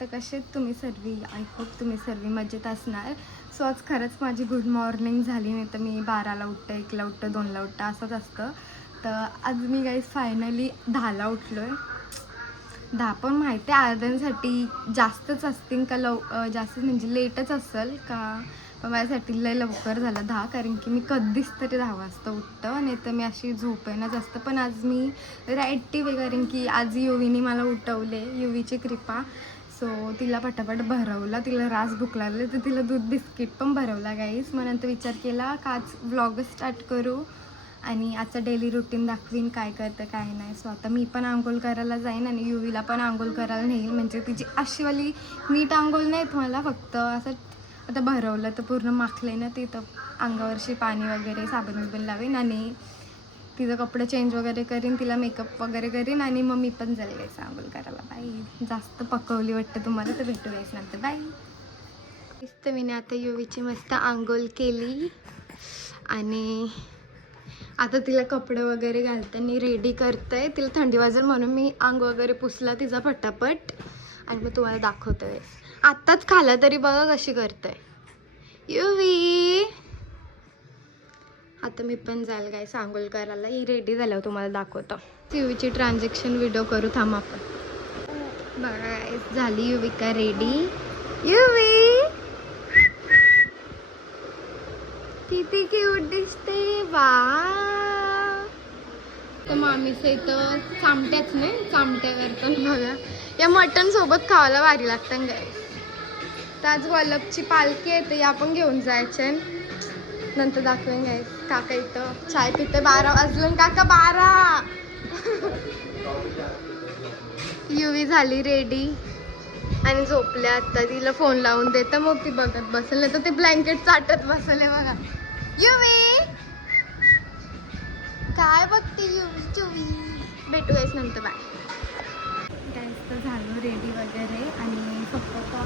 तर कसे तुम्ही सर्व, आय होप तुम्ही सर्व मजेत असणार. सो आज खरंच माझी गुड मॉर्निंग झाली. नाही तर मी 12ला उठतं, 1ला उठतं, 2ला उठतं असंच असतं. तर आज मी गाईज फायनली 10ला उठलो आहे. 10 पण माहिती आहे अर्ध्यांसाठी जास्तच असतील का जास्तच म्हणजे लेटच असेल का. पण माझ्यासाठी लय लवकर झालं 10, कारण की मी कधीच तरी 10 वाजता उठतं, नाही तर मी अशी झोपेनच असतं. पण आज मी ॲक्टिव्ह आहे, कारण की आज युवीने मला उठवले, युवीची कृपा. सो तिला पटापट भरवला, तिला रास भूक लागले तर तिला दूध बिस्किट पण भरवला गाईस. मग नंतर विचार केला का आज व्लॉगच स्टार्ट करू आणि आजचं डेली रुटीन दाखवीन काय करतं काय नाही. सो आता मी पण आंघोळ करायला जाईन आणि युवीला पण आंघोळ करायला नेईल. म्हणजे तिची अशीवाली नीट आंघोळ नाही मला, फक्त असं आता भरवलं तर पूर्ण माखले ना ती, तर अंगावरची पाणी वगैरे साबण बिबण लावेन आणि तिचं कपडे चेंज वगैरे करीन, तिला मेकअप वगैरे करीन आणि मग मी पण जाईल गायस आंघोळ करायला. बाई जास्त पकवली वाटतं तुम्हाला, तर भेटू गायस नंतर. बाई. मस्त मी आता युवीची मस्त आंघोळ केली आणि आता तिला कपडे वगैरे घालताना रेडी करते. तिला थंडी वाजेल म्हणून मी अंग वगैरे पुसला तिचा फटाफट आणि मग तुम्हाला दाखवतोय. आत्ताच खाला तरी बघा कशी करते युवी. आता मी पण जाईल गाईस आंघोळ करायला. ही रेडी झाल्यावर तुम्हाला दाखवतो. युवीची ट्रान्झॅक्शन व्हिडिओ करू थांबा आपण. बघा गाईस झाली युविका रेडी. युवी किती क्यूट दिसते वा. तर मामीचं इथं चामट्याच नाही, चामट्यावर पण बघा या मटण सोबत खावायला भारी लागतं गाईस. तर आज वल्लभची पालखी आहे तर या पण घेऊन जायचे. नंतर दाखवेन गाईस. काका इथं चाय पिते. 12 वाजलं काका 12. युवी झाली रेडी आणि झोपल्या. आता तिला फोन लावून देतं मग ती बघत बसेल, नाही तर ते ब्लँकेट चाटत बसले बघा. युवी काय बघते युवी चुवी. भेटू गाईस नंतर. बाय गाईस. तर झालं रेडी वगैरे आणि फक्त आता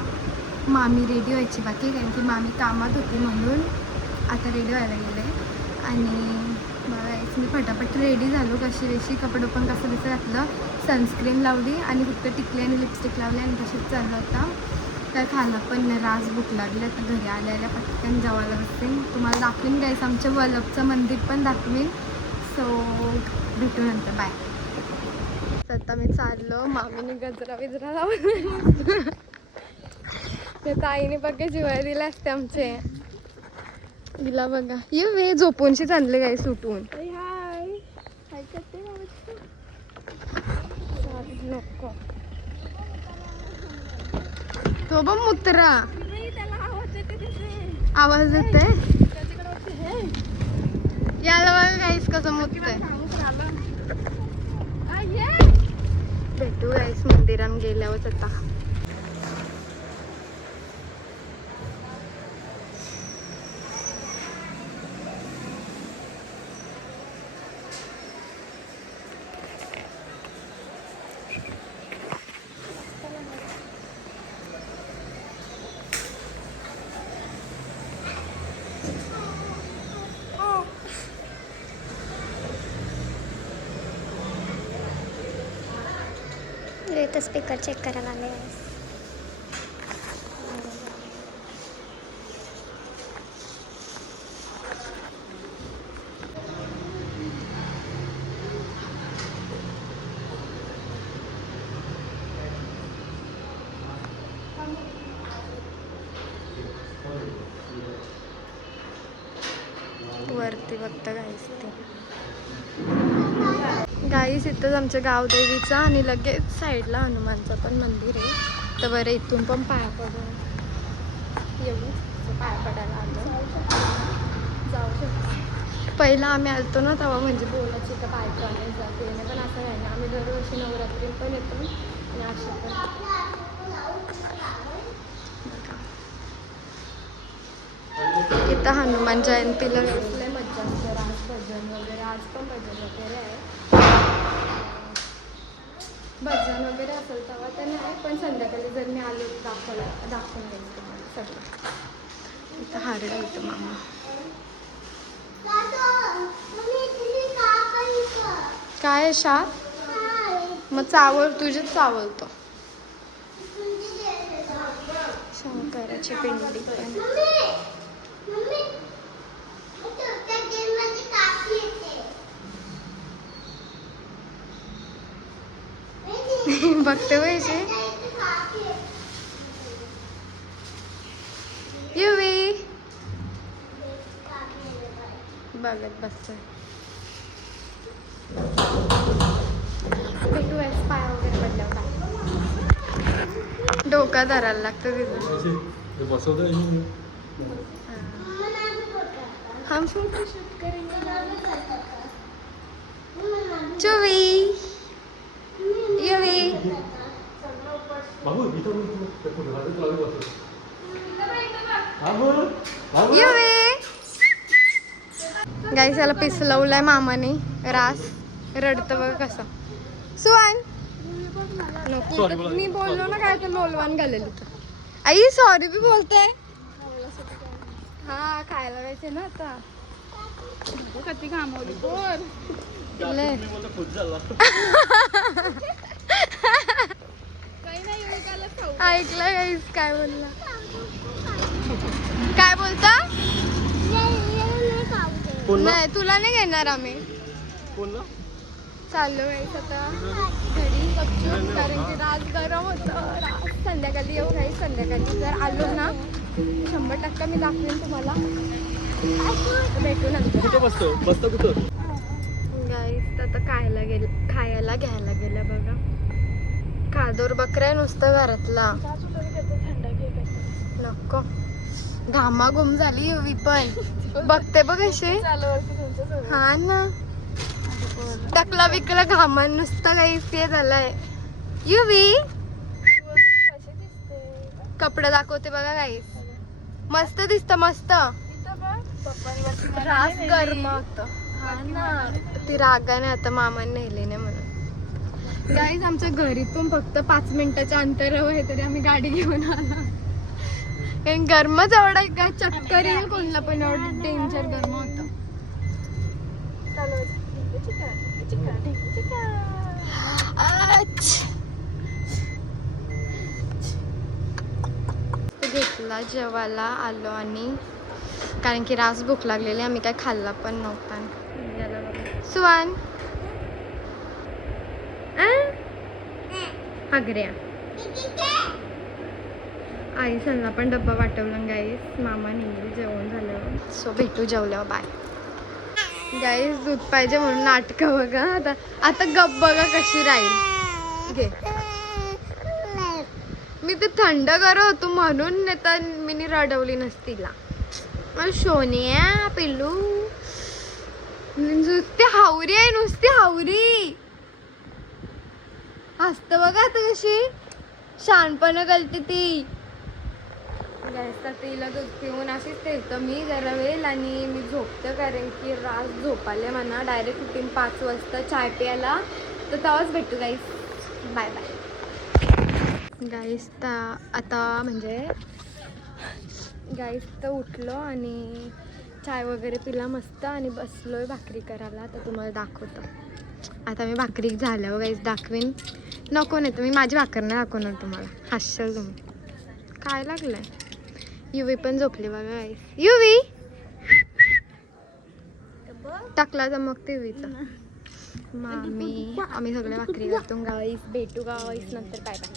मामी रेडी व्हायची बाकी, कारण की मामी कामात होती म्हणून आता रेडी व्हायला गेले. आणि गाईस मी फटाफट रेडी झालो, कशी कपडे पण कसं कसं घातलं, सनस्क्रीन लावली आणि फक्त टिकली आणि लिपस्टिक लावली आणि तशीच चाललं होतं. तर खाला पण रास भूक लागली. आता घरी आल्या पटकन जेवायला बसेन. तुम्हाला दाखवीन गाईस आमच्या वल्लभचं मंदिर पण दाखवीन. सो भेटू नंतर. बाय. आता मी चाललो. मामीने गजरा बिजरा लावून ते ताईने बघा जिवाय दिले असते आमचे. तिला बघा ये झोपूनशी चालले गाई सुटून. नको तो बघ मुत्रा आवाज येते. याला बघा गाईस कसं मुततंय. भेटू गाईस मंदिरात गेल्यावर आता. इथं स्पीकर चेक करायला आले. वरती बघता गाईस ते गाईस. इथंच आमच्या गावदेवीचा आणि लगेच साईडला हनुमानचं पण मंदिर आहे. तर बरं इथून पण पाया पडून येऊ. पाया पडायला आलो जाऊ शकतो. पहिला आम्ही आलतो ना तेव्हा म्हणजे बोलायची तर बायका नाही जाते नाही, पण असं नाही ना. आम्ही दरवर्षी नवरात्री पण येतो आणि अशा पण. इथं हनुमान जयंतीला लय मज्जा असते. रास भजन वगैरे, आज पण भजन वगैरे आहे. भजन वगैरे असेल तेव्हा तर नाही, पण संध्याकाळी जर मी आलो दाखवून देईल तुम्हाला सगळं. इथं हारडा येतं मामा. काय आहे शा? मग चावल तुझेच चावलतो. रव्याची पिंडी पण. बघते पाहिजे युवी बघत बसतोय. भेटूयास पाय वगैरे पडल्यावर काय डोका धरायला लागतं तिथं. हम फोटो शूट करेंगे चुवी युवी युवी. गाईस याला पिसलवलाय मामाने रास. रडतं बघ कसं. सुवान नको मी बोललो ना काय तर लोलवान घालेल तर. आई सॉरी बी बोलते. हा खायला जायचे ना आता. कधी घामवली बोल. ऐकलं गाईस काय बोलला. काय बोलता. नाही तुला नाही घेणार आम्ही. चाललो गाईस आता घरी गपचूप कारण की रात गरम होतं. संध्याकाळी येऊ गाईस. संध्याकाळी जर आलो ना 100% मी दाखवेन तुम्हाला. भेटू नंतर. गाईस आता खायला घ्यायला गेलं बघा. खादोर बकरा नुसतं घरातला. नको घामाघूम झाली युवी पण. बघते बघ असे. हा ना टकला बिकला घामान नुसतं काही ते झालंय. युवी कपडे दाखवते बघा काही. मस्त दिसत मस्त. रास गरम होत. हा ना ती रागाने आता मामाने नेले नाही म्हणून. गाईज आमच्या घरीतून फक्त 5 मिनिटाच्या अंतरावर आहे तरी आम्ही गाडी घेऊन आलो. कारण गरमच एवढा का चक्कर येईल कोणला पण. एवढं डेंजर गरम होतं. घेतला जेवायला आलो आणि कारण की रास भूक लागलेली. आम्ही काय खाल्ला पण नव्हता. सुवान आग्र्या आई सणला पण डब्बा वाटवला गाईस. मामा नेहमी जेवण झालं. सो भेटू जेवल्यावर बाय. गाईस दूध पाहिजे म्हणून नाटकं बघा. आता गप बघा कशी राहील. घे मी ते थंड करत होतो म्हणून नाही तर मी रडवली नसतीला. सोनिया पिल्लू नुसती हावरी आहे. नुसती हावरी हसत बघा आता कशी शहाणपणा करते ती. गॅसचा तिला दूध पिऊन अशीच ठेवतं मी जरा वेळ आणि मी झोपते कारण की रात झोपाले म्हणा. डायरेक्ट उठून 5 वाजता चाय प्यायला. तर तेव्हाच भेटू गाईस. बाय बाय गाईस. आता म्हणजे गाईस तर उठलो आणि चाय वगैरे पिला मस्त आणि बसलोय भाकरी करायला. तर तुम्हाला दाखवतो. आता मी भाकरी झाल्यावर गाईस दाखवीन. नको नाही तर मी माझी भाकर नाही दाखवणार तुम्हाला. हास्याल तुम्ही. काय लागलंय. युवी पण झोपली बघा गाईस. युवी टाकला चमकते युवीचा. आम्ही सगळ्या भाकरी करतो गाईस. भेटू गाईस नंतर. बाय बाय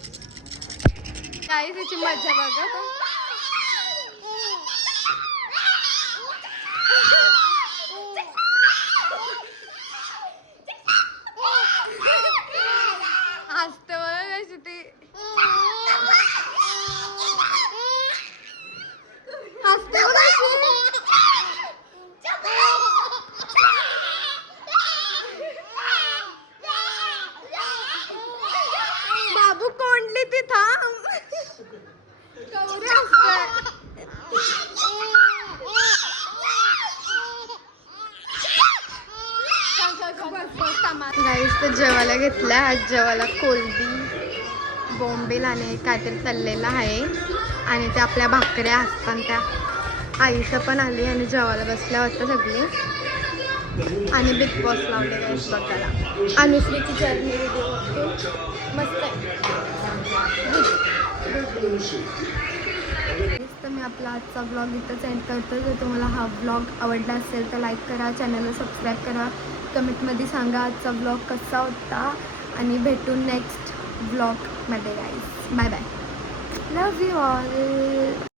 गाईस. याची मजा बघा. हसते बघा कशी ती. हसते बघा बाबू कोंडली ती. थांब कवरे हसते. गाईस तर जेवायला घेतल्या. आज जेवायला कोलबी बोंबील आणि काहीतरी तळलेलं आहे. आणि त्या आपल्या भाकऱ्या असतात त्या. आईचं पण आली आणि जेवायला बसल्या होत्या सगळी. आणि बिग बॉस लावले गाईस बघायला. अनुश्रीची जर्नी व्हिडिओ बघतो. मस्त आहे. आपला आजचा ब्लॉग इथंच एंड करतो. जर तुम्हाला हा ब्लॉग आवडला असेल तर लाईक करा, चॅनलला सबस्क्राईब करा, कमेंटमध्ये सांगा आजचा ब्लॉग कसा होता आणि भेटू नेक्स्ट ब्लॉगमध्ये guys. Bye bye. Love you all.